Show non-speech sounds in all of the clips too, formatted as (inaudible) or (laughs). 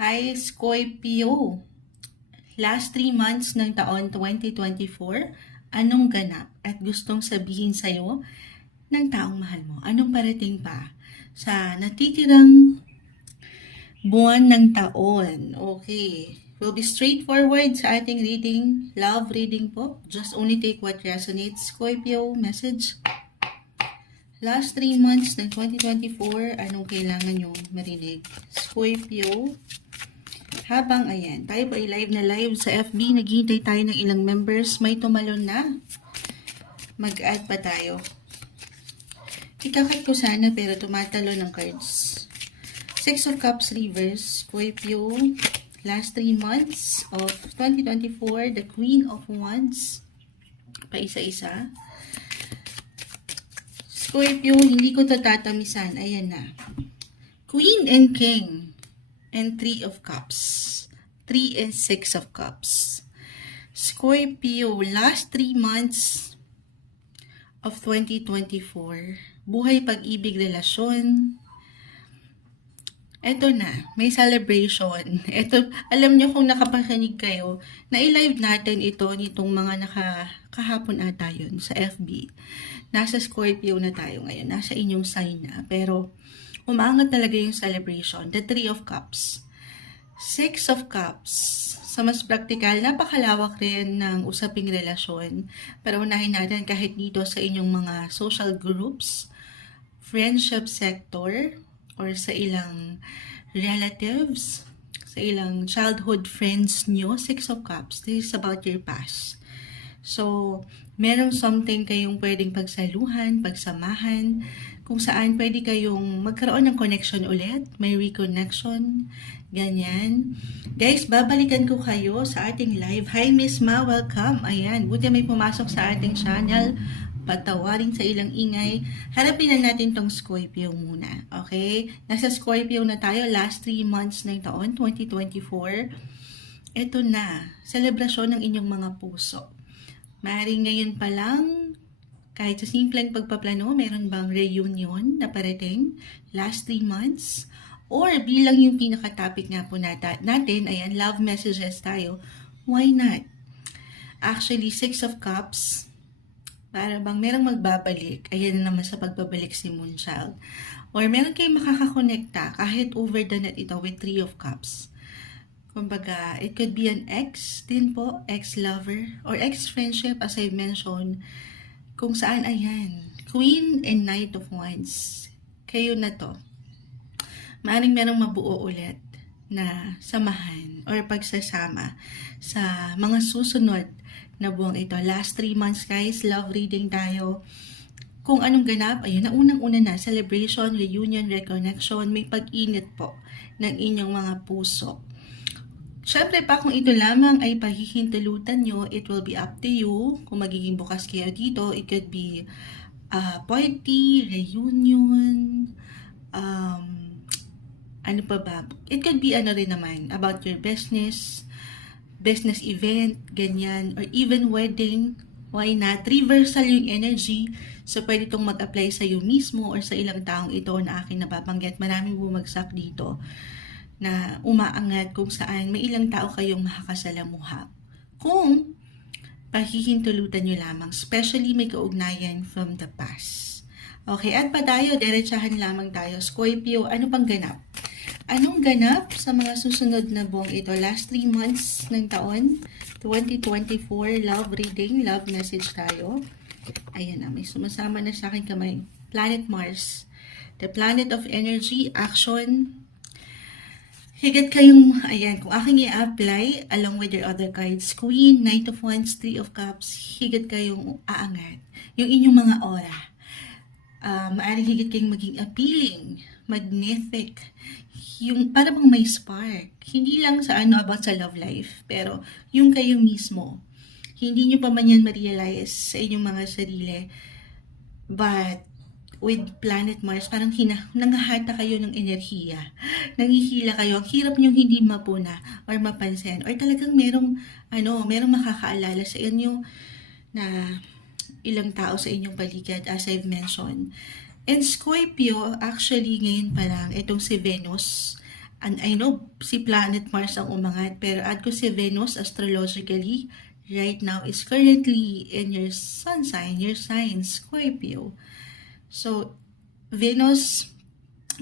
Hi, Scorpio. Last 3 months ng taon 2024, anong ganap at gustong sabihin sa'yo ng taong mahal mo? Anong parating pa sa natitirang buwan ng taon? Okay. We'll be straightforward sa ating reading. Love reading po. Just only take what resonates. Scorpio, message. Last 3 months ng 2024, anong kailangan nyo marinig? Scorpio, habang ayan, tayo pa live na live sa FB, naghihintay tayo ng ilang members, may tumalon na. Mag-add pa tayo. Ikakat ko sana pero tumatalo ng cards. Six of Cups reverse, Scorpio, last 3 months of 2024, the Queen of Wands, pa isa-isa. Scorpio, hindi ko to tatamisan. Ayan na. Queen and King and Three of Cups. Three and Six of Cups. Scorpio, last three months of 2024, buhay pag-ibig relasyon. Ito na, may celebration. (laughs) Ito, alam niyo kung nakapakinig kayo, na i-live natin ito nitong mga naka, kahapon ata yun sa FB. Nasa Scorpio na tayo ngayon, nasa inyong sign na. Pero, umaangat talaga yung celebration. The Three of Cups. Six of Cups. Sa mas praktikal, napakalawak rin ng usaping relasyon. Pero unahin natin kahit dito sa inyong mga social groups, friendship sector, or sa ilang relatives, sa ilang childhood friends nyo, Six of Cups. This is about your past. So, merong something kayong pwedeng pagsaluhan, pagsamahan, kung saan pwede kayong magkaroon ng connection ulit, may reconnection, ganyan. Guys, babalikan ko kayo sa ating live. Hi Miss Ma, welcome. Ayan, buti may pumasok sa ating channel. Patawarin sa ilang ingay. Harapin na natin tong Scorpio muna. Okay? Nasa Scorpio na tayo last 3 months ng taon, 2024. Ito na, selebrasyon ng inyong mga puso. Maaaring ngayon pa lang, kahit sa simpleng pagpaplano, meron bang reunion na parating last 3 months? Or bilang yung pinaka-topic nga po natin, ayan, love messages tayo, why not? Actually, Six of Cups, para bang merong magbabalik, ayan na naman sa pagbabalik si Moonchild. Or meron kayong makakakonekta kahit over the net ito with Three of Cups. Kumbaga, it could be an ex din po, ex-lover, or ex-friendship as I mentioned, kung saan ayan, Queen and Knight of Wands. Kayo na to. Maaring merong mabuo ulit na samahan or pagsasama sa mga susunod na buwang ito. Last 3 months guys, love reading tayo. Kung anong ganap, ayun na unang-una na, celebration, reunion, reconnection, may pag-init po ng inyong mga puso. Siyempre pa kung ito lamang ay pahihintulutan nyo, it will be up to you. Kung magiging bukas kayo dito, it could be uh, party, reunion, um, ano pa ba? It could be ano rin naman, about your business, business event, ganyan, or even wedding. Why not? Reversal yung energy. So, pwede itong mag-apply sa iyo mismo or sa ilang taong ito na aking napapanggit. Maraming bumagsak dito na umaangat kung saan may ilang tao kayong makakasalamuha. Kung pahihintulutan nyo lamang, especially may kaugnayan from the past. Okay, at pa tayo, diretsahan lamang tayo. Scorpio, ano pang ganap? Anong ganap sa mga susunod na buwang ito? Last 3 months ng taon, 2024, love reading, love message tayo. Ayan na, may sumasama na sa akin kamay. Planet Mars. The planet of energy, action, Higit kayong, ayan, kung aking i-apply along with your other cards, Queen, Knight of Wands, Three of Cups, higit kayong aangat. Yung inyong mga aura. Uh, maaaring higit kayong maging appealing, magnetic, yung para bang may spark. Hindi lang sa ano about sa love life, pero yung kayo mismo. Hindi nyo pa man yan ma-realize sa inyong mga sarili. But, with planet Mars, parang hina, nangahata kayo ng enerhiya. Nangihila kayo. Ang hirap nyo hindi mapuna or mapansin. Or talagang merong, ano, merong makakaalala sa inyo na ilang tao sa inyong paligid as I've mentioned. And Scorpio, actually ngayon pa lang, itong si Venus, And I know si planet Mars ang umangat, pero add ko si Venus astrologically right now is currently in your sun sign, your sign, Scorpio. So, Venus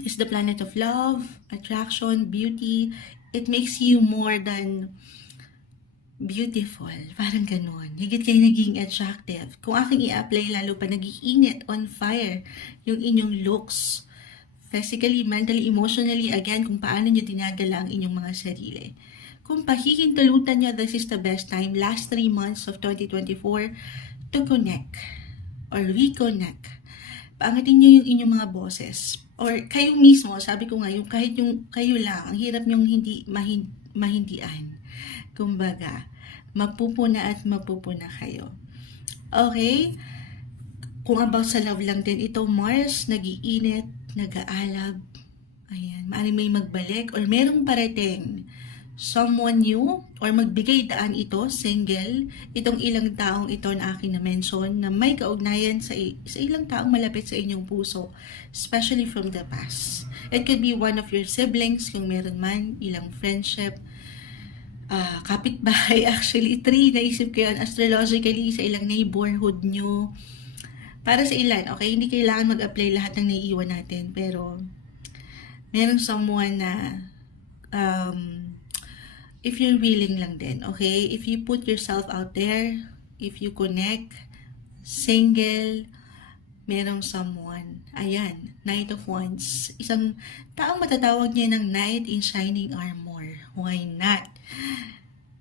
is the planet of love, attraction, beauty. It makes you more than beautiful. (laughs) Parang ganun. Higit kayo naging attractive. Kung aking i-apply, lalo pa nag-iinit, on fire, yung inyong looks. Physically, mentally, emotionally, again, kung paano nyo dinagala ang inyong mga sarili. Kung pahihintulutan nyo, this is the best time, last three months of 2024, to connect or reconnect. Paangatin nyo yung inyong mga boses. Or kayo mismo, sabi ko nga, yung kahit yung kayo lang, ang hirap yung hindi mahin, mahindian. Kumbaga, mapupuna at mapupuna kayo. Okay? Kung about sa love lang din, ito Mars, nagiinit, nag-aalab. Ayan, maaaring may magbalik or merong parating someone new or magbigay daan ito, single, itong ilang taong ito na akin na mention na may kaugnayan sa, sa ilang taong malapit sa inyong puso, especially from the past. It could be one of your siblings, kung meron man, ilang friendship, ah kapitbahay (laughs) actually, three, naisip ko yan, astrologically, sa ilang neighborhood nyo, para sa ilan, okay, hindi kailangan mag-apply lahat ng naiiwan natin, pero merong someone na um, if you're willing lang din, okay? If you put yourself out there, if you connect, single, merong someone. Ayan, Knight of Wands. Isang taong matatawag niya ng Knight in Shining Armor. Why not?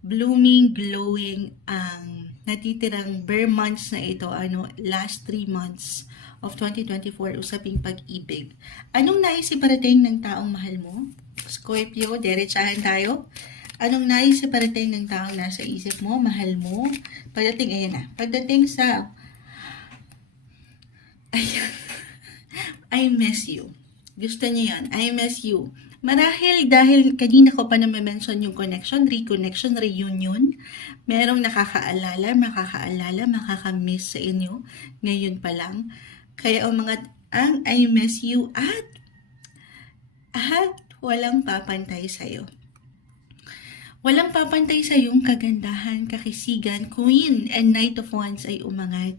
Blooming, glowing ang natitirang bare months na ito, ano, last three months of 2024, usaping pag-ibig. Anong nais iparating ng taong mahal mo? Scorpio, derechahan tayo. Anong nais iparating ng taong nasa isip mo, mahal mo? Pagdating, ayan na. Pagdating sa, ayan, (laughs) I miss you. Gusto niyo yan, I miss you. Marahil dahil kanina ko pa na mention yung connection, reconnection, reunion, merong nakakaalala, makakaalala, makakamiss sa inyo ngayon pa lang. Kaya ang mga ang I miss you at at walang papantay sa'yo. Walang papantay sa iyong kagandahan, kakisigan, queen, and knight of wands ay umangat.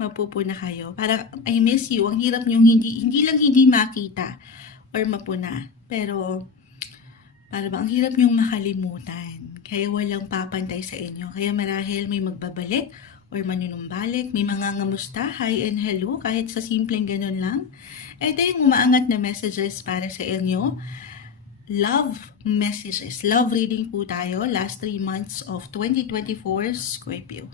Mapupuna kayo. Parang, I miss you. Ang hirap niyong hindi, hindi lang hindi makita or mapuna. Pero, para ba, ang hirap niyong makalimutan. Kaya walang papantay sa inyo. Kaya marahil may magbabalik or manunumbalik, may mga ngamusta, hi and hello, kahit sa simpleng ganun lang. Ito yung umaangat na messages para sa inyo love messages. Love reading po tayo last 3 months of 2024 Scorpio.